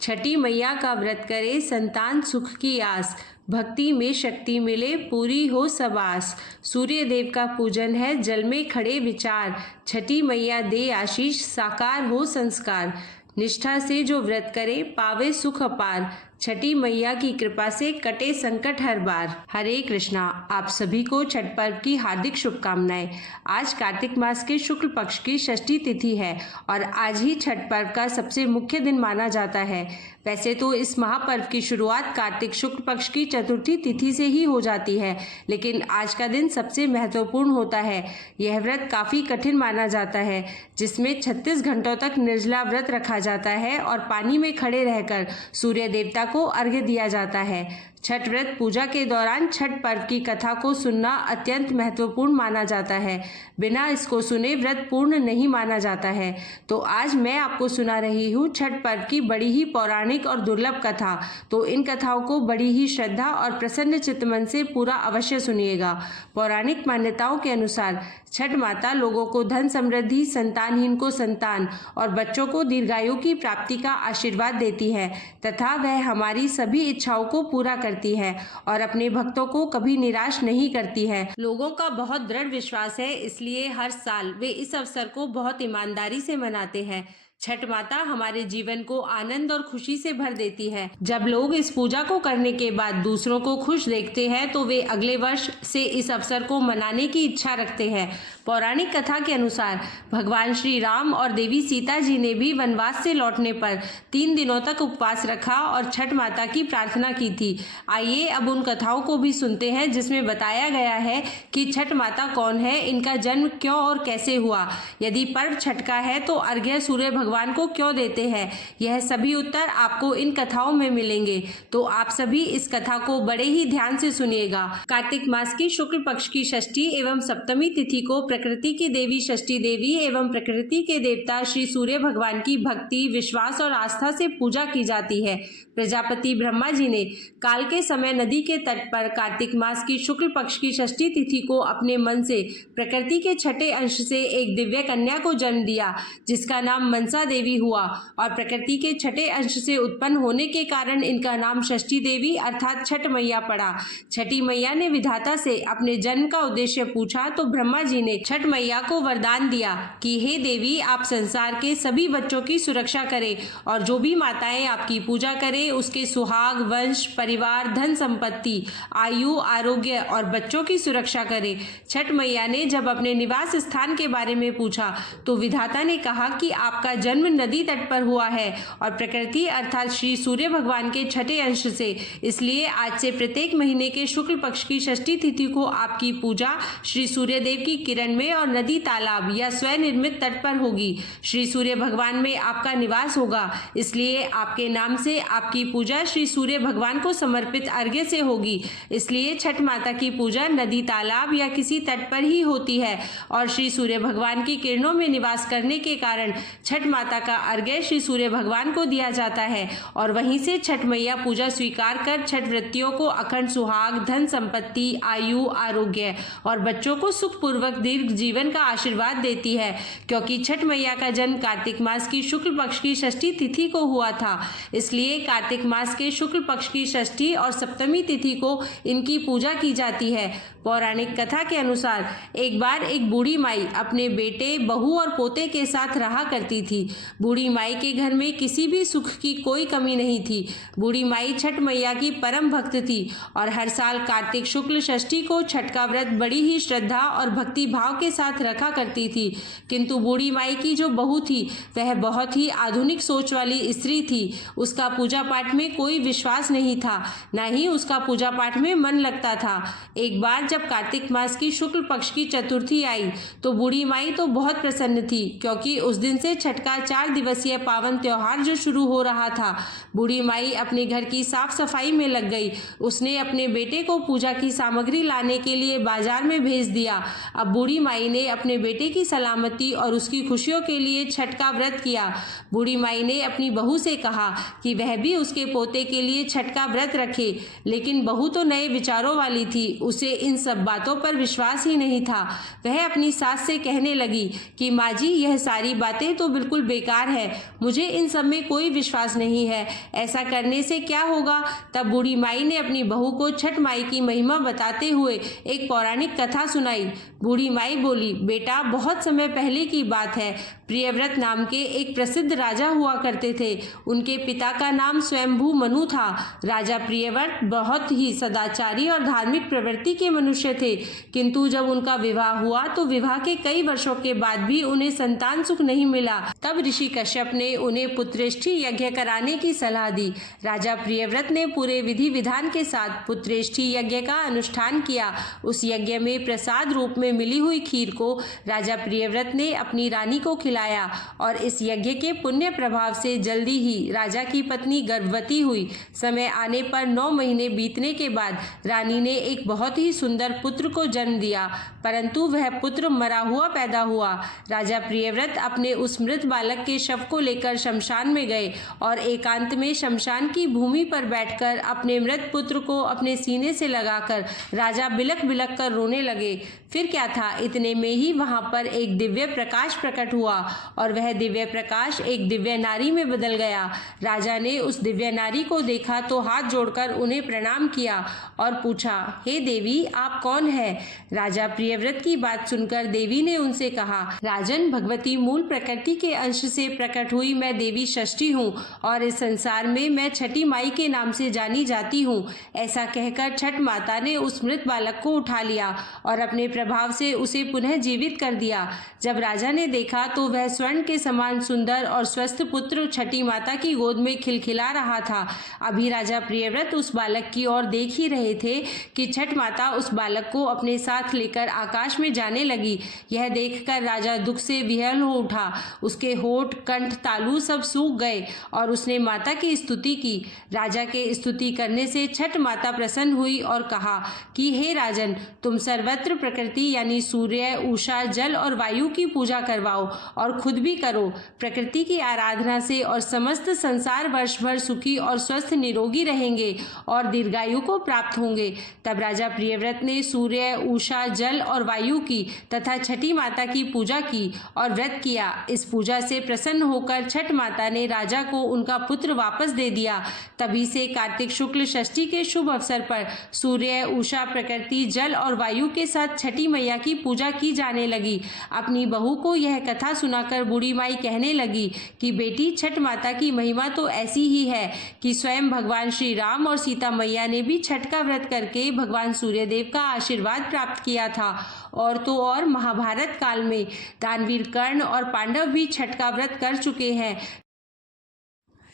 छठी मैया का व्रत करे संतान सुख की आस, भक्ति में शक्ति मिले पूरी हो सब आस। सूर्य देव का पूजन है जल में खड़े विचार, छठी मैया दे आशीष साकार हो संस्कार। निष्ठा से जो व्रत करे पावे सुख अपार, छठी मैया की कृपा से कटे संकट हर बार। हरे कृष्णा। आप सभी को छठ पर्व की हार्दिक शुभकामनाएं। आज कार्तिक मास के शुक्ल पक्ष की षष्ठी तिथि है और आज ही छठ पर्व का सबसे मुख्य दिन माना जाता है। वैसे तो इस महापर्व की शुरुआत कार्तिक शुक्ल पक्ष की चतुर्थी तिथि से ही हो जाती है, लेकिन आज का दिन सबसे महत्वपूर्ण होता है। यह व्रत काफी कठिन माना जाता है, जिसमें 36 घंटों तक निर्जला व्रत रखा जाता है और पानी में खड़े रहकर सूर्य देवता को अर्घ्य दिया जाता है। छठ व्रत पूजा के दौरान छठ पर्व की कथा को सुनना अत्यंत महत्वपूर्ण माना जाता है। बिना इसको सुने व्रत पूर्ण नहीं माना जाता है। तो आज मैं आपको सुना रही हूँ छठ पर्व की बड़ी ही पौराणिक और दुर्लभ कथा। तो इन कथाओं को बड़ी ही श्रद्धा और प्रसन्न चित्तमन से पूरा अवश्य सुनिएगा। पौराणिक मान्यताओं के अनुसार छठ माता लोगों को धन समृद्धि, संतानहीन को संतान और बच्चों को दीर्घायु की प्राप्ति का आशीर्वाद देती है तथा वह हमारी सभी इच्छाओं को पूरा करती है और अपने भक्तों को कभी निराश नहीं करती है। लोगों का बहुत दृढ़ विश्वास है, इसलिए हर साल वे इस अवसर को बहुत ईमानदारी से मनाते हैं। छठ माता हमारे जीवन को आनंद और खुशी से भर देती है। जब लोग इस पूजा को करने के बाद दूसरों को खुश देखते हैं तो वे अगले वर्ष से इस अवसर को मनाने की इच्छा रखते हैं। पौराणिक कथा के अनुसार भगवान श्री राम और देवी सीता जी ने भी वनवास से लौटने पर 3 दिनों तक उपवास रखा और छठ माता की प्रार्थना की थी। आइए अब उन कथाओं को भी सुनते हैं जिसमें बताया गया है कि छठ माता कौन है, इनका जन्म क्यों और कैसे हुआ, यदि पर्व छठ का है तो अर्घ्य सूर्य भगवान को क्यों देते हैं। यह सभी उत्तर आपको इन कथाओं में मिलेंगे, तो आप सभी इस कथा को बड़े ही ध्यान से सुनिएगा। कार्तिक मास की शुक्ल पक्ष की षष्ठी एवं सप्तमी तिथि को प्रकृति की देवी षष्ठी देवी एवं प्रकृति के देवता श्री सूर्य भगवान की भक्ति, विश्वास और आस्था से पूजा की जाती है। प्रजापति ब्रह्मा जी ने काल के समय नदी के तट पर कार्तिक मास की शुक्ल पक्ष की षष्ठी तिथि को अपने मन से प्रकृति के छठे अंश से एक दिव्य कन्या को जन्म दिया, जिसका नाम मनसा देवी हुआ और प्रकृति के छठे अंश से उत्पन्न होने के कारण इनका नाम षष्ठी देवी अर्थात छठ मैया पड़ा। छठी मैया ने विधाता से अपने जन्म का उद्देश्य पूछा तो ब्रह्मा जी ने छठ मैया को वरदान दिया कि हे देवी, आप संसार के सभी बच्चों की सुरक्षा करें और जो भी माताएं आपकी पूजा करें उसके सुहाग, वंश, परिवार, धन संपत्ति, आयु, आरोग्य और बच्चों की सुरक्षा करें। छठ मैया ने जब अपने निवास स्थान के बारे में पूछा तो विधाता ने कहा कि आपका जन्म नदी तट पर हुआ है और प्रकृति अर्थात श्री सूर्य भगवान के छठे अंश से, इसलिए आज से प्रत्येक महीने के शुक्ल पक्ष की षष्ठी तिथि को आपकी पूजा श्री सूर्य देव की किरण में और नदी, तालाब या स्वनिर्मित तट पर होगी। श्री सूर्य भगवान में आपका निवास होगा, इसलिए आपके नाम से आपकी पूजा श्री सूर्य भगवान को समर्पित अर्घ्य से होगी। इसलिए छठ माता की पूजा नदी, तालाब या किसी तट पर ही होती है और श्री सूर्य भगवान की किरणों में निवास करने के कारण छठ माता का अर्घ्य श्री सूर्य भगवान को दिया जाता है और वहीं से छठ मैया पूजा स्वीकार कर छठ व्रतियों को अखंड सुहाग, धन संपत्ति, आयु, आरोग्य और बच्चों को सुखपूर्वक दीर्घ जीवन का आशीर्वाद देती है। क्योंकि छठ मैया का जन्म कार्तिक मास की शुक्ल पक्ष की षष्ठी तिथि को हुआ था, इसलिए कार्तिक मास के शुक्ल पक्ष की षष्ठी और सप्तमी तिथि को इनकी पूजा की जाती है। पौराणिक कथा के अनुसार एक बार एक बूढ़ी माई अपने बेटे, बहू और पोते के साथ रहा करती थी। बूढ़ी माई के घर में किसी भी सुख की कोई कमी नहीं थी। बूढ़ी माई छठ मैया की परम भक्त थी और हर साल कार्तिक शुक्ल षष्ठी को छठ का व्रत बड़ी ही श्रद्धा और भक्ति भाव के साथ रखा करती थी। किंतु बूढ़ी माई की जो बहू थी वह बहुत ही आधुनिक सोच वाली स्त्री थी। उसका पूजा पाठ में कोई विश्वास नहीं था, न ही उसका पूजा पाठ में मन लगता था। एक बार जब कार्तिक मास की शुक्ल पक्ष की चतुर्थी आई तो बूढ़ी माई तो बहुत प्रसन्न थी, क्योंकि उस दिन से छठ का 4 दिवसीय पावन त्योहार जो शुरू हो रहा था। बूढ़ी माई अपने घर की साफ सफाई में लग गई। उसने अपने बेटे को पूजा की सामग्री लाने के लिए बाजार में भेज दिया। अब बूढ़ी माई ने अपने बेटे की सलामती और उसकी खुशियों के लिए छठ का व्रत किया। बूढ़ी माई ने अपनी बहू से कहा कि वह भी उसके पोते के लिए छठ का व्रत रखे, लेकिन बहू तो नए विचारों वाली थी, उसे इन सब बातों पर विश्वास ही नहीं था। वह अपनी सास से कहने लगी कि माँ जी, यह सारी बातें तो बिल्कुल बेकार है, मुझे इन सब में कोई विश्वास नहीं है, ऐसा करने से क्या होगा। तब बूढ़ी माई ने अपनी बहू को छठ माई की महिमा बताते हुए एक पौराणिक कथा सुनाई। बूढ़ी माई बोली, बेटा, बहुत समय पहले की बात है। प्रियव्रत नाम के एक प्रसिद्ध राजा हुआ करते थे। उनके पिता का नाम स्वयंभू मनु था। राजा प्रियव्रत बहुत ही सदाचारी और धार्मिक प्रवृत्ति के मनुष्य थे, किंतु जब उनका विवाह हुआ तो विवाह के कई वर्षों के बाद भी उन्हें संतान सुख नहीं मिला। तब ऋषि कश्यप ने उन्हें पुत्रेष्ठी यज्ञ कराने की सलाह दी। राजा प्रियव्रत ने पूरे विधि विधान के साथ पुत्रेष्ठी यज्ञ का अनुष्ठान किया। उस यज्ञ में प्रसाद रूप में मिली हुई खीर को राजा प्रियव्रत ने अपनी रानी को खिलाया और इस यज्ञ के पुण्य प्रभाव से जल्दी ही राजा की पत्नी गर्भवती हुई। समय आने पर 9 महीने बीतने के बाद रानी ने एक बहुत ही सुंदर पुत्र को जन्म दिया, परंतु वह पुत्र मरा हुआ पैदा हुआ। राजा प्रियव्रत अपने उस मृत बालक के शव को लेकर शमशान में गए और एकांत में शमशान की भूमि पर बैठकर अपने मृत पुत्र को अपने सीने से लगाकर राजा बिलख बिलख कर रोने लगे। फिर क्या था, इतने में ही वहां पर एक दिव्य प्रकाश प्रकट हुआ और वह दिव्य प्रकाश एक दिव्य नारी में बदल गया। राजा ने उस दिव्य नारी को देखा तो हाथ जोड़कर उन्हें प्रणाम किया और पूछा, हे देवी, आप कौन है। राजा प्रियव्रत की बात सुनकर देवी ने उनसे कहा, राजन, भगवती मूल प्रकृति के अंश से प्रकट हुई मैं देवी षष्ठी हूँ और इस संसार में मैं छठी माई के नाम से जानी जाती हूँ। ऐसा कहकर छठ माता ने उस मृत बालक को उठा लिया और अपने प्रभाव से उसे पुनः जीवित कर दिया। जब राजा ने देखा तो वह स्वर्ण के समान सुंदर और स्वस्थ पुत्र छठी माता की गोद में खिलखिला रहा था। अभी राजा प्रियव्रत उस बालक की ओर देख ही रहे थे कि छठ माता उस बालक को अपने साथ लेकर आकाश में जाने लगी। यह देखकर राजा दुख से विह्वल हो उठा। उसके होठ, कंठ, तालू सब सूख गए और उसने माता की स्तुति की। राजा के स्तुति करने से छठ माता प्रसन्न हुई और कहा कि हे राजन, तुम सर्वत्र प्रकृति यानी सूर्य, उषा, जल और वायु की पूजा करवाओ और खुद भी करो। प्रकृति की आराधना से और समस्त संसार वर्ष भर सुखी और स्वस्थ निरोगी रहेंगे और दीर्घायु को प्राप्त होंगे। तब राजा प्रियव्रत ने सूर्य, उषा, जल और वायु की तथा छठी माता की पूजा की और व्रत किया। इस पूजा से प्रसन्न होकर छठ माता ने राजा को उनका पुत्र वापस दे दिया। तभी से कार्तिक शुक्ल षष्ठी के शुभ अवसर पर सूर्य, उषा, प्रकृति, जल और वायु के साथ छठी मैया की पूजा की जाने लगी। अपनी बहू को यह कथा सुनाकर बूढ़ी माई कहने लगी कि बेटी, छठ माता की महिमा तो ऐसी ही है कि स्वयं भगवान श्री राम और सीता मैया ने भी छठ का व्रत करके भगवान सूर्यदेव का आशीर्वाद प्राप्त किया था। और तो और महाभारत काल में दानवीर कर्ण और पांडव भी छठ का व्रत कर चुके हैं।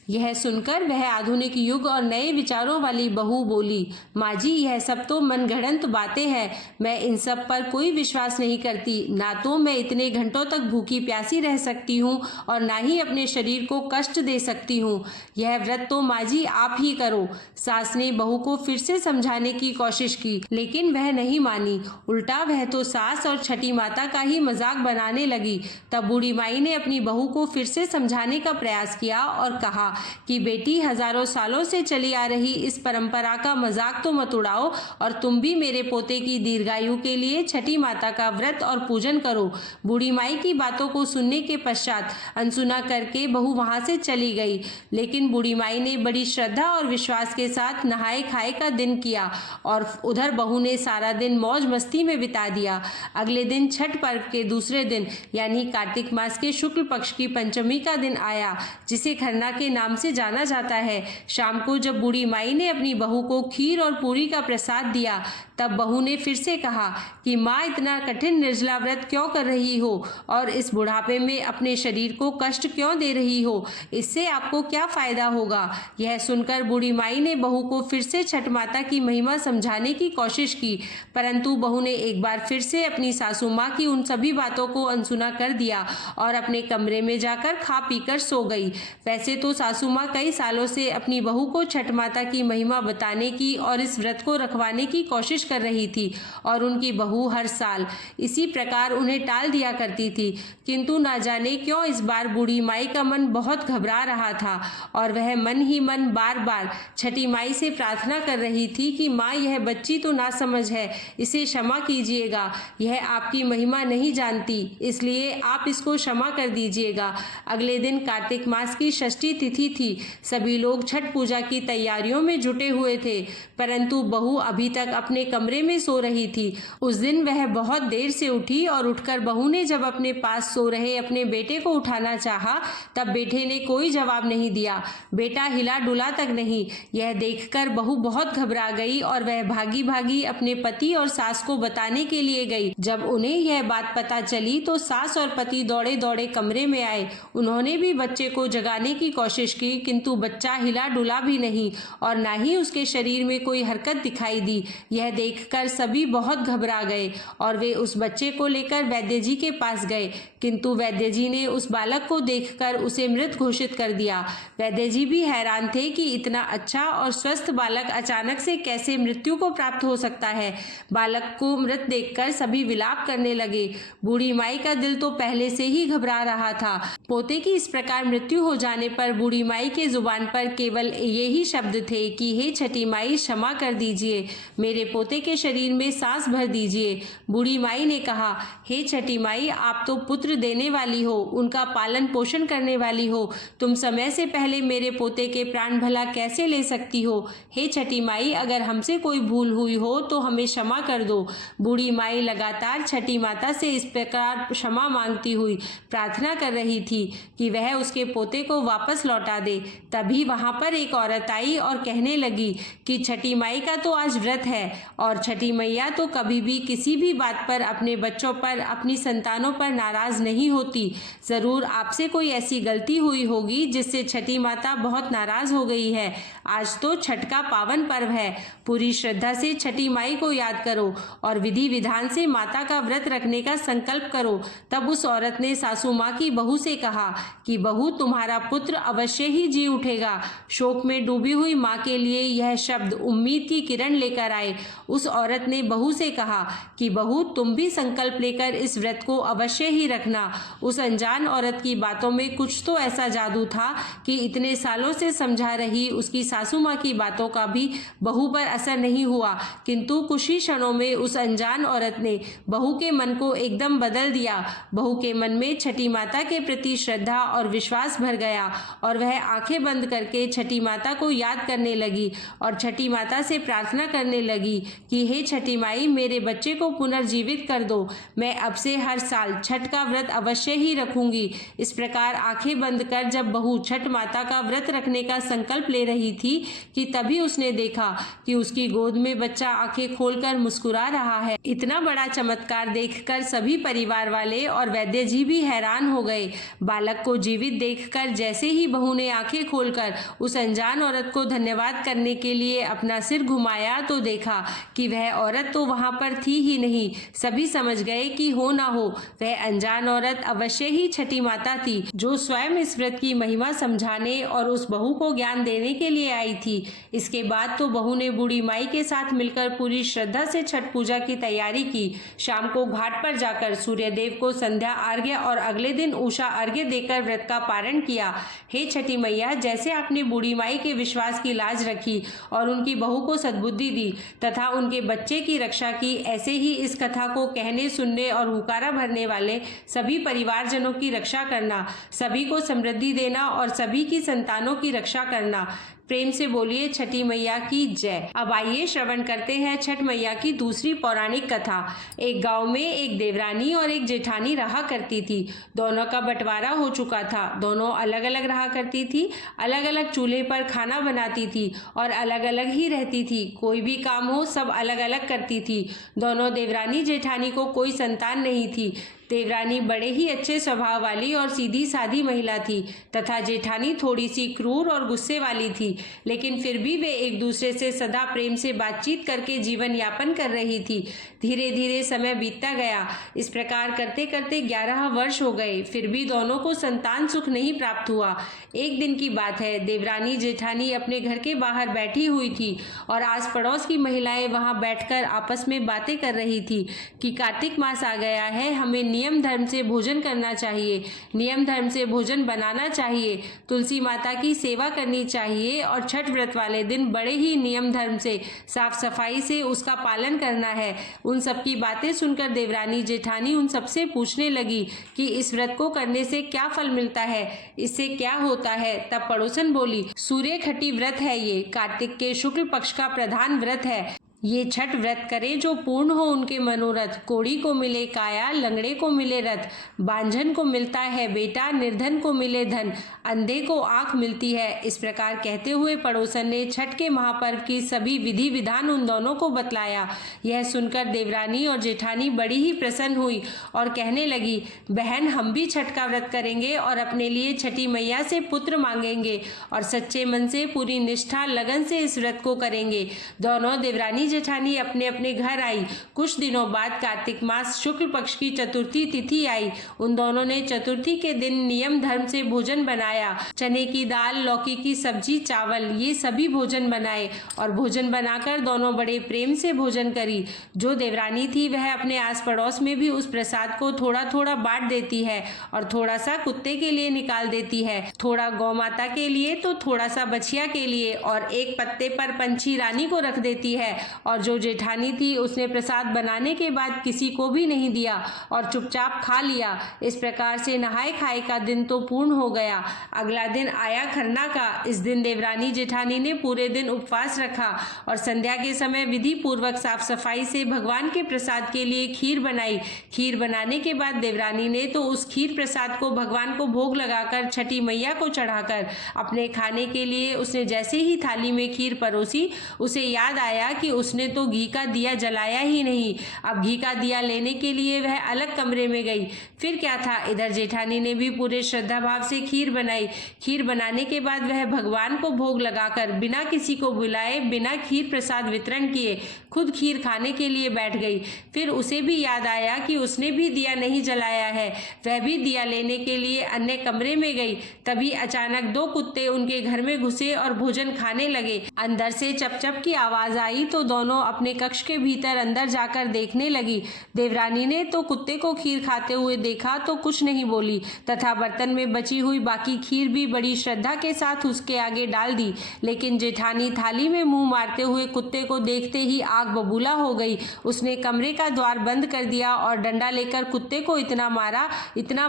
यह सुनकर वह आधुनिक युग और नए विचारों वाली बहू बोली, माँ जी, यह सब तो मनगढ़ंत बातें हैं। मैं इन सब पर कोई विश्वास नहीं करती। ना तो मैं इतने घंटों तक भूखी प्यासी रह सकती हूँ और ना ही अपने शरीर को कष्ट दे सकती हूँ। यह व्रत तो माँ जी आप ही करो। सास ने बहू को फिर से समझाने की कोशिश की, लेकिन वह नहीं मानी। उल्टा वह तो सास और छठी माता का ही मजाक बनाने लगी। तब बूढ़ी माई ने अपनी बहू को फिर से समझाने का प्रयास किया और कहा कि बेटी, हजारों सालों से चली आ रही इस परंपरा का मजाक तो मत उड़ाओ और तुम भी मेरे पोते की दीर्घायु के लिए छठी माता का व्रत और पूजन करो। बूढ़ी माई की बातों को सुनने के पश्चात अनसुना करके बहू वहां से चली गई। लेकिन बूढ़ी माई ने बड़ी श्रद्धा और विश्वास के साथ नहाए खाए का दिन किया और उधर बहू ने सारा दिन मौज मस्ती में बिता दिया। अगले दिन छठ पर्व के दूसरे दिन यानी कार्तिक मास के शुक्ल पक्ष की पंचमी का दिन आया, जिसे खरना के नाम से जाना जाता है। शाम को जब बूढ़ी माई ने अपनी बहू को खीर और पूरी का प्रसाद दिया, तब बहू ने फिर से कहा कि माँ, इतना कठिन निर्जला व्रत क्यों कर रही हो और इस बुढ़ापे में अपने शरीर को कष्ट क्यों दे रही हो? इससे आपको क्या फायदा होगा? यह सुनकर बूढ़ी माई ने बहू को फिर से छठ माता की महिमा समझाने की कोशिश की, परंतु बहू ने एक बार फिर से अपनी सासू माँ की उन सभी बातों को अनसुना कर दिया और अपने कमरे में जाकर खा पीकर सो गई। वैसे तो सासू माँ कई सालों से अपनी बहू को छठ माता की महिमा बताने की और इस व्रत को रखवाने की कोशिश कर रही थी और उनकी बहू हर साल इसी प्रकार उन्हें टाल दिया करती थी। किंतु ना जाने क्यों इस बार बूढ़ी माई का मन बहुत घबरा रहा था और वह मन ही मन बार बार छठी माई से प्रार्थना कर रही थी कि माँ, यह बच्ची तो नासमझ है, इसे क्षमा कीजिएगा। यह आपकी महिमा नहीं जानती, इसलिए आप इसको क्षमा कर दीजिएगा। अगले दिन कार्तिक मास की षष्ठी तिथि थी। सभी लोग छठ पूजा की तैयारियों में जुटे हुए थे, परंतु बहू अभी तक अपने कमरे में सो रही थी। उस दिन वह बहुत देर से उठी और उठकर बहू ने जब अपने पास सो रहे अपने बेटे को उठाना चाहा, तब बेटे ने कोई जवाब नहीं दिया। बेटा हिला डुला तक नहीं। यह देखकर बहू बहुत घबरा गई और वह भागी भागी अपने पति और सास को बताने के लिए गई। जब उन्हें यह बात पता चली तो सास और पति दौड़े दौड़े कमरे में आए। उन्होंने भी बच्चे को जगाने की कोशिश की, किंतु बच्चा हिला डुला भी नहीं और ना ही उसके शरीर में कोई हरकत दिखाई दी। यह देखकर सभी बहुत घबरा गए और वे उस बच्चे को लेकर वैद्य जी के पास गए, किंतु वैद्य जी ने उस बालक को देखकर उसे मृत घोषित कर दिया। वैद्य जी भी हैरान थे कि इतना अच्छा और स्वस्थ बालक अचानक से कैसे मृत्यु को प्राप्त हो सकता है। बालक को मृत देखकर सभी विलाप करने लगे। बूढ़ी माई का दिल तो पहले से ही घबरा रहा था। पोते की इस प्रकार मृत्यु हो जाने पर बूढ़ी माई के जुबान पर केवल यही शब्द थे कि हे छठी माई, क्षमा कर दीजिए, मेरे पोते के शरीर में सांस भर दीजिए। बूढ़ी माई ने कहा, हे छठी माई, आप तो पुत्र देने वाली हो, उनका पालन पोषण करने वाली हो, तुम समय से पहले मेरे पोते के प्राण भला कैसे ले सकती हो। हे छठी माई, अगर हमसे कोई भूल हुई हो तो हमें क्षमा कर दो। बूढ़ी माई लगातार छठी माता से इस प्रकार क्षमा मांगती हुई प्रार्थना कर रही थी कि वह उसके पोते को वापस लौटा दे। तभी वहां पर एक औरत आई और कहने लगी कि छठी माई का तो आज व्रत है और छठी मैया तो कभी भी किसी भी बात पर अपने बच्चों पर, अपनी संतानों पर नाराज नहीं होती। जरूर आपसे कोई ऐसी गलती हुई होगी जिससे छठी माता बहुत नाराज हो गई है। आज तो छठ का पावन पर्व है, पूरी श्रद्धा से छठी माई को याद करो और विधि विधान से माता का व्रत रखने का संकल्प करो। तब उस औरत ने सासू माँ की बहू से कहा कि बहू, तुम्हारा पुत्र अवश्य ही जी उठेगा। शोक में डूबी हुई माँ के लिए यह शब्द उम्मीद की किरण लेकर आए। उस औरत ने बहू से कहा कि बहू, तुम भी संकल्प लेकर इस व्रत को अवश्य ही रखना। उस अनजान औरत की बातों में कुछ तो ऐसा जादू था कि इतने सालों से समझा रही उसकी सासू माँ की बातों का भी बहू पर असर नहीं हुआ, किंतु कुछ ही क्षणों में उस अनजान औरत ने बहू के मन को एकदम बदल दिया। बहू के मन में छठी माता के प्रति श्रद्धा और विश्वास भर गया और वह आंखें बंद करके छठी माता को याद करने लगी और छठी माता से प्रार्थना करने लगी कि हे छठी माई, मेरे बच्चे को पुनर्जीवित कर दो। मैं अब से हर साल छठ का व्रत अवश्य ही रखूंगी। इस प्रकार आंखें बंद कर जब बहू छठ माता का व्रत रखने का संकल्प ले रही थी कि तभी उसने देखा कि उसकी गोद में बच्चा आंखें खोलकर मुस्कुरा रहा है। इतना बड़ा चमत्कार देखकर सभी परिवार वाले और वैद्य जी भी हैरान हो गए। बालक को जीवित देखकर जैसे ही बहू ने आंखें खोलकर उस अनजान औरत को धन्यवाद करने के लिए अपना सिर घुमाया तो देखा कि वह औरत तो वहां पर थी ही नहीं। सभी समझ गए कि हो ना हो वह अनजान औरत अवश्य ही छठी माता थी, जो स्वयं इस व्रत की महिमा समझाने और उस बहू को ज्ञान देने के लिए आई थी। इसके बाद तो बहू ने बूढ़ी माई के साथ मिलकर पूरी श्रद्धा से छठ पूजा की तैयारी की। शाम को घाट पर जाकर सूर्यदेव को संध्या अर्घ्य और अगले दिन उषा अर्घ्य देकर व्रत का पारण किया। हे छठी मैया, जैसे आपने बूढ़ी माई के विश्वास की लाज रखी और उनकी बहू को सद्बुद्धि दी तथा उनके बच्चे की रक्षा की, ऐसे ही इस कथा को कहने, सुनने और हुकारा भरने वाले सभी परिवारजनों की रक्षा करना, सभी को समृद्धि देना और सभी की संतानों की रक्षा करना। प्रेम से बोलिए छठी मैया की जय। अब आइए श्रवण करते हैं छठ मैया की दूसरी पौराणिक कथा। एक गांव में एक देवरानी और एक जेठानी रहा करती थी। दोनों का बंटवारा हो चुका था। दोनों अलग अलग रहा करती थी, अलग अलग चूल्हे पर खाना बनाती थी और अलग अलग ही रहती थी। कोई भी काम हो सब अलग अलग करती थी। दोनों देवरानी जेठानी को कोई संतान नहीं थी। देवरानी बड़े ही अच्छे स्वभाव वाली और सीधी सादी महिला थी तथा जेठानी थोड़ी सी क्रूर और गुस्से वाली थी, लेकिन फिर भी वे एक दूसरे से सदा प्रेम से बातचीत करके जीवन यापन कर रही थी। धीरे धीरे समय बीतता गया। इस प्रकार करते करते 11 वर्ष हो गए, फिर भी दोनों को संतान सुख नहीं प्राप्त हुआ। एक दिन की बात है, देवरानी जेठानी अपने घर के बाहर बैठी हुई थी और आस पड़ोस की महिलाएं वहां बैठकर आपस में बातें कर रही थी कि कार्तिक मास आ गया है, हमें नियम धर्म से भोजन करना चाहिए, नियम धर्म से भोजन बनाना चाहिए, तुलसी माता की सेवा करनी चाहिए और छठ व्रत वाले दिन बड़े ही नियम धर्म से साफ सफाई से उसका पालन करना है। उन सब की बातें सुनकर देवरानी जेठानी उन सबसे पूछने लगी कि इस व्रत को करने से क्या फल मिलता है, इससे क्या होता है। तब पड़ोसन बोली, सूर्य खटी व्रत है, ये कार्तिक के शुक्ल पक्ष का प्रधान व्रत है। ये छठ व्रत करे जो पूर्ण हो उनके मनोरथ। कोड़ी को मिले काया, लंगड़े को मिले रथ, बांझन को मिलता है बेटा, निर्धन को मिले धन, अंधे को आंख मिलती है। इस प्रकार कहते हुए पड़ोसन ने छठ के महापर्व की सभी विधि विधान उन दोनों को बतलाया। यह सुनकर देवरानी और जेठानी बड़ी ही प्रसन्न हुई और कहने लगी, बहन हम भी छठ का व्रत करेंगे और अपने लिए छठी मैया से पुत्र मांगेंगे और सच्चे मन से पूरी निष्ठा लगन से इस व्रत को करेंगे। दोनों देवरानी जेठानी अपने अपने घर आई। कुछ दिनों बाद कार्तिक मास शुक्ल पक्ष की चतुर्थी तिथि आई। उन दोनों ने चतुर्थी के दिन नियम धर्म से भोजन बनाया। चने की दाल, लौकी की सब्जी, चावल, ये सभी भोजन बनाए और भोजन बनाकर दोनों बड़े प्रेम से भोजन करी। जो देवरानी थी वह अपने आस पड़ोस में भी उस प्रसाद को थोड़ा थोड़ा बांट देती है और थोड़ा सा कुत्ते के लिए निकाल देती है, थोड़ा गौ माता के लिए तो थोड़ा सा बछिया के लिए, और एक पत्ते पर पंछी रानी को रख देती है। और जो जेठानी थी उसने प्रसाद बनाने के बाद किसी को भी नहीं दिया और चुपचाप खा लिया। इस प्रकार से नहाए खाए का दिन तो पूर्ण हो गया। अगला दिन आया खरना का। इस दिन देवरानी जेठानी ने पूरे दिन उपवास रखा और संध्या के समय विधि पूर्वक साफ सफाई से भगवान के प्रसाद के लिए खीर बनाई। खीर बनाने के बाद देवरानी ने तो उस खीर प्रसाद को भगवान को भोग लगाकर छठी मैया को चढ़ाकर अपने खाने के लिए उसने जैसे ही थाली में खीर परोसी, उसे याद आया कि उसने तो घी का दिया जलाया ही नहीं। अब घी का दिया लेने के लिए वह अलग कमरे में गई। फिर क्या था, इधर जेठानी ने भी पूरे श्रद्धा भाव से खीर बनाई। खीर बनाने के बाद वह भगवान को भोग लगाकर बिना किसी को बुलाए, बिना खीर प्रसाद वितरण किए खुद खीर खाने के लिए बैठ गई। फिर उसे भी याद आया कि उसने भी दिया नहीं जलाया है। वह भी दिया लेने के लिए अन्य कमरे में गई। तभी अचानक 2 कुत्ते उनके घर में घुसे और भोजन खाने लगे। अंदर से चपचप की आवाज आई तो दोनों अपने कक्ष के भीतर अंदर जाकर देखने लगी। देवरानी ने तो कुत्ते को खीर खाते हुए देखा तो कुछ नहीं बोली तथा बर्तन में बची हुई बाकी खीर भी बड़ी श्रद्धा के साथ उसके आगे डाल दी। लेकिन जेठानी थाली में मुंह मारते हुए कुत्ते को देखते ही आग बबूला हो गई। उसने कमरे का द्वार बंद कर दिया और डंडा लेकर कुत्ते को इतना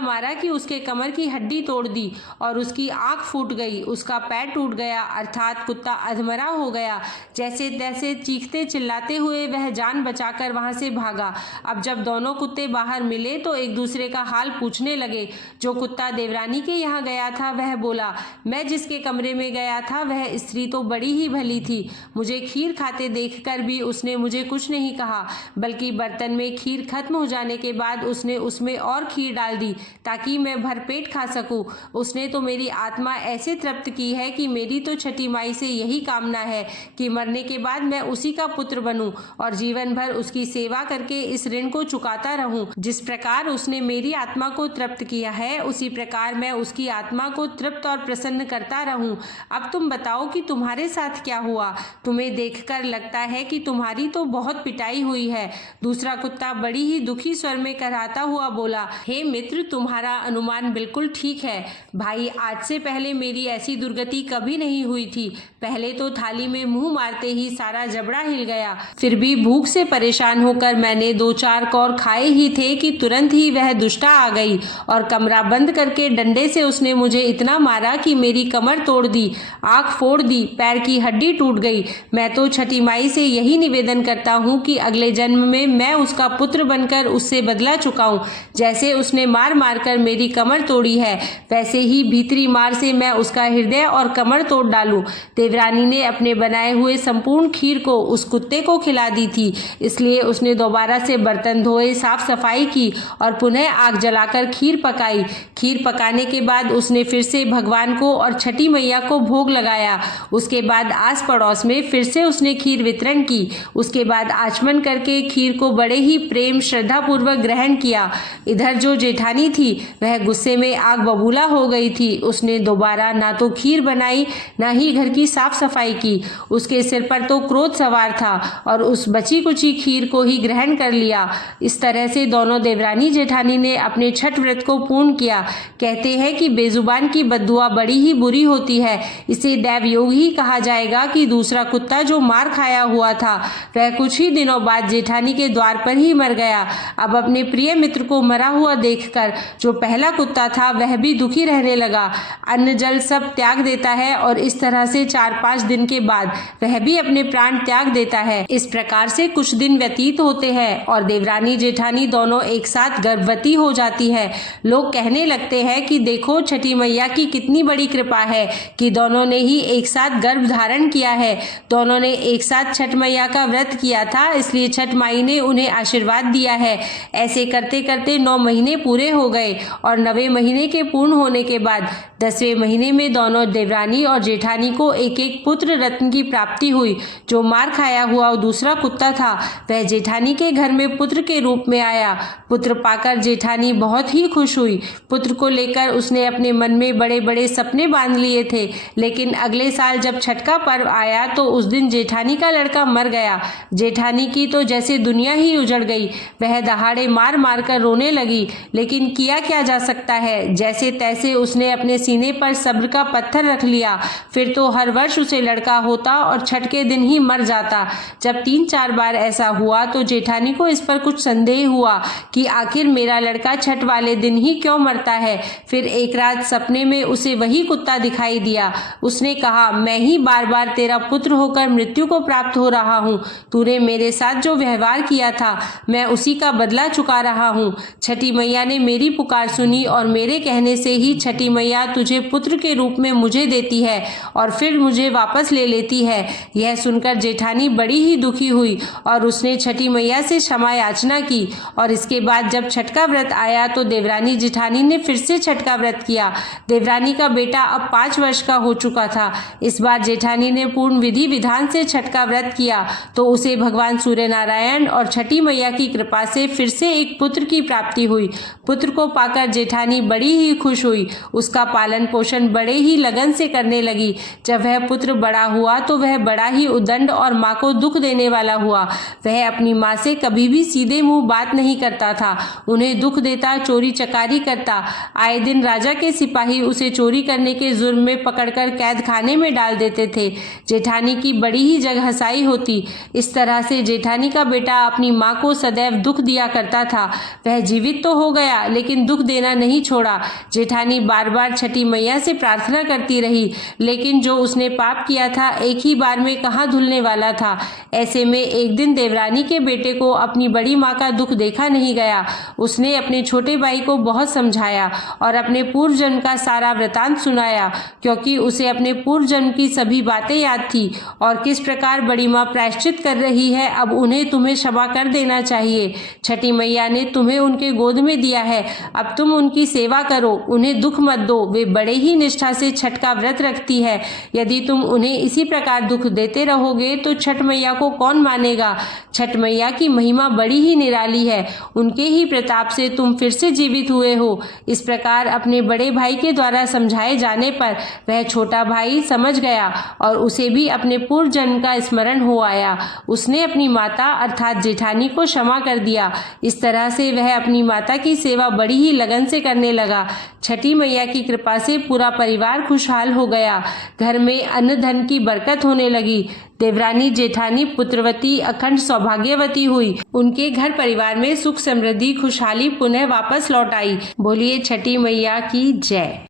मारा कि उसके कमर की हड्डी तोड़ दी और उसकी आंख फूट गई, उसका पैर टूट गया, अर्थात कुत्ता अधमरा हो गया। जैसे तैसे चीखते चिल्लाते हुए वह जान बचाकर वहां से भागा। अब जब दोनों कुत्ते बाहर मिले तो एक दूसरे का हाल पूछने लगे। जो कुत्ता देवरानी के यहाँ गया था वह बोला, मैं जिसके कमरे में गया था वह स्त्री तो बड़ी ही भली थी। मुझे खीर खाते देखकर भी उसने मुझे कुछ नहीं कहा, बल्कि बर्तन में खीर खत्म हो जाने के बाद उसने उसमें और खीर डाल दी ताकि मैं भरपेट खा सकूं। उसने तो मेरी आत्मा ऐसे तृप्त की है कि मेरी तो छठी माई से यही कामना है कि मरने के बाद मैं उसी का पुत्र बनूं और जीवन भर उसकी सेवा करके इस ऋण को चुकाता रहूं। जिस प्रकार उसने मेरी आत्मा को तृप्त किया है उसी प्रकार मैं उसकी आत्मा को तृप्त और प्रसन्न करता रहूं। अब तुम बताओ कि तुम्हारे साथ क्या हुआ? तुम्हें देखकर लगता है कि तुम्हारी तो बहुत पिटाई हुई है। दूसरा कुत्ता बड़ी ही दुखी स्वर में कराहता हुआ बोला, हे मित्र, तुम्हारा अनुमान बिल्कुल ठीक है। भाई, आज से पहले मेरी ऐसी दुर्गति कभी नहीं हुई थी। पहले तो थाली में मुंह मारते ही सारा जबड़ा हिल गया। फिर भी भूख से परेशान होकर मैंने 2-4 कौर खाए ही थे कि तुरंत ही वह दुष्टा आ गई और कमरा बंद करके डंडे से उसने मुझे इतना मारा कि मेरी कमर तोड़ दी, आंख फोड़ दी, पैर की हड्डी टूट गई। मैं तो छठी माई से यही निवेदन करता हूँ कि अगले जन्म में मैं उसका पुत्र बनकर उससे बदला चुकाऊं। जैसे उसने मार मार कर मेरी कमर तोड़ी है वैसे ही भीतरी मार से मैं उसका हृदय और कमर तोड़ डालूं। देवरानी ने अपने बनाए हुए संपूर्ण खीर को उस कुत्ते को खिला दी थी, इसलिए उसने दोबारा से बर्तन धोए, साफ सफाई की और पुनः आग जलाकर खीर पकाई। खीर पकाने के बाद उसने फिर से भगवान को और छठी मैया को भोग लगाया। उसके बाद आस पड़ोस में फिर से उसने खीर वितरण की। उसके बाद आचमन करके खीर को बड़े ही प्रेम श्रद्धा पूर्वक ग्रहण किया। इधर जो जेठानी थी वह गुस्से में आग बबूला हो गई थी। उसने दोबारा ना तो खीर बनाई, ना ही घर की साफ सफाई की। उसके सिर पर तो क्रोध सवार था और उस बची कुची खीर को ही ग्रहण कर लिया। इस तरह से दोनों देवरानी जेठानी ने अपने छठ व्रत को पूर्ण किया। कहते हैं कि बेजुबान की बद्दुआ बड़ी ही बुरी होती है। इसे दैव योग ही कहा जाएगा कि दूसरा कुत्ता जो मार खाया हुआ था वह कुछ ही दिनों बाद जेठानी के द्वार पर ही मर गया। अब अपने प्रिय मित्र को मरा हुआ देखकर जो पहला कुत्ता था वह भी दुखी रहने लगा। अन्न जल सब त्याग देता है और इस तरह से 4-5 दिन के बाद वह भी अपने प्राण त्याग देता है। इस प्रकार से कुछ दिन व्यतीत होते हैं और देवरानी जेठानी दोनों एक साथ गर्भवती हो जाती है। लोग कहने लगते हैं कि देखो छठी मैया की कितनी बड़ी कृपा है कि दोनों ने ही एक साथ गर्भ धारण किया है। दोनों ने एक साथ छठ मैया का व्रत किया था, इसलिए छठ माई ने उन्हें आशीर्वाद दिया है। ऐसे करते करते 9 महीने पूरे हो गए और 9वें महीने के पूर्ण होने के बाद 10वें महीने में दोनों देवरानी और जेठानी को एक एक पुत्र रत्न की प्राप्ति हुई। जो मार खाया हुआ दूसरा कुत्ता था वह जेठानी के घर में पुत्र के रूप में आया। पुत्र पाकर जेठानी बहुत ही खुश हुई। पुत्र को लेकर उसने अपने मन में बड़े बड़े सपने बांध लिए थे, लेकिन अगले साल जब छठ का पर्व आया तो उस दिन जेठानी का लड़का मर गया। जेठानी की तो जैसे दुनिया ही उजड़ गई। वह दहाड़े मार मार कर रोने लगी, लेकिन किया क्या जा सकता है। जैसे तैसे उसने अपने सीने पर सब्र का पत्थर रख लिया। फिर तो हर वर्ष उसे लड़का होता और छठ के दिन ही मर जाता। जब 3-4 बार ऐसा हुआ तो जेठानी को इस पर कुछ संदेह हुआ कि आखिर मेरा लड़का छठ वाले दिन ही क्यों मरता है। फिर एक रात सपने में उसे वही कुत्ता दिखाई दिया। उसने कहा, मैं ही बार बार तेरा पुत्र होकर मृत्यु को प्राप्त हो रहा हूँ। तूने मेरे साथ जो व्यवहार किया था मैं उसी का बदला चुका रहा हूँ। छठी मैया ने मेरी पुकार सुनी और मेरे कहने से ही छठी मैया तुझे पुत्र के रूप में मुझे देती है और फिर मुझे वापस ले लेती है। यह सुनकर जेठानी बड़ी ही दुखी हुई और उसने छठी मैया से क्षमा याचना की। और इसके बाद जब छठ का व्रत आया तो देवरानी जेठानी ने फिर से छठ का व्रत किया। देवरानी का बेटा अब 5 वर्ष का हो चुका था। इस बार जेठानी ने पूर्ण विधि विधान से छठ का व्रत किया तो उसे भगवान सूर्य नारायण और छठी मैया की कृपा से फिर से एक पुत्र की प्राप्ति हुई। पुत्र को पाकर जेठानी बड़ी ही खुश हुई। उसका पालन पोषण बड़े ही लगन से करने लगी। जब वह पुत्र बड़ा हुआ तो वह बड़ा ही उद्दंड और माँ को दुख देने वाला हुआ। वह अपनी माँ से कभी भी सीधे मुंह बात नहीं करता था, उन्हें दुख देता, चोरी चकारी करता। आए दिन राजा के सिपाही उसे चोरी करने के जुर्म में पकड़कर कैद खाने में डाल देते थे। जेठानी की बड़ी ही जगहसाई होती। इस तरह से जेठानी का बेटा अपनी माँ को सदैव दुख दिया करता था। वह जीवित तो हो गया लेकिन दुख देना नहीं छोड़ा। जेठानी बार बार छठी मैया से प्रार्थना करती रही, लेकिन जो उसने पाप किया था एक ही बार में कहाँ धुलने वाला था। ऐसे में एक दिन देवरानी के बेटे को अपनी बड़ी माँ का दुख देखा नहीं गया। उसने अपने छोटे भाई को बहुत समझाया और अपने पूर्व जन्म का सारा वृतांत सुनाया, क्योंकि उसे अपने पूर्व जन्म की सभी बातें याद थी और किस प्रकार बड़ी माँ प्रायश्चित कर रही है। अब उन्हें तुम्हें क्षमा कर देना चाहिए। छठी मैया ने तुम्हें उनके गोद में दिया है, अब तुम उनकी सेवा करो, उन्हें दुख मत दो। वे बड़े ही निष्ठा से छठ का व्रत रखती है। यदि तुम उन्हें इसी प्रकार दुख देते रहोगे तो छठ मैया को कौन मानेगा। छठ मैया की महिमा बड़ी ही निराली है। उनके ही प्रताप से तुम फिर से जीवित हुए हो। इस प्रकार अपने बड़े भाई के द्वारा समझाए जाने पर वह छोटा भाई समझ गया और उसे भी अपने पूर्व जन्म का स्मरण हो आया। उसने अपनी माता अर्थात जेठानी को क्षमा कर दिया। इस तरह से वह अपनी माता की सेवा बड़ी ही लगन से करने लगा। छठी मैया की कृपा से पूरा परिवार खुशहाल हो गया। घर में अन्न धन की बरकत होने लगी। देवरानी जेठानी पुत्रवती अखंड सौभाग्यवती हुई। उनके घर परिवार में सुख समृद्धि खुशहाली पुनः वापस लौट आई। बोलिए छठी मैया की जय।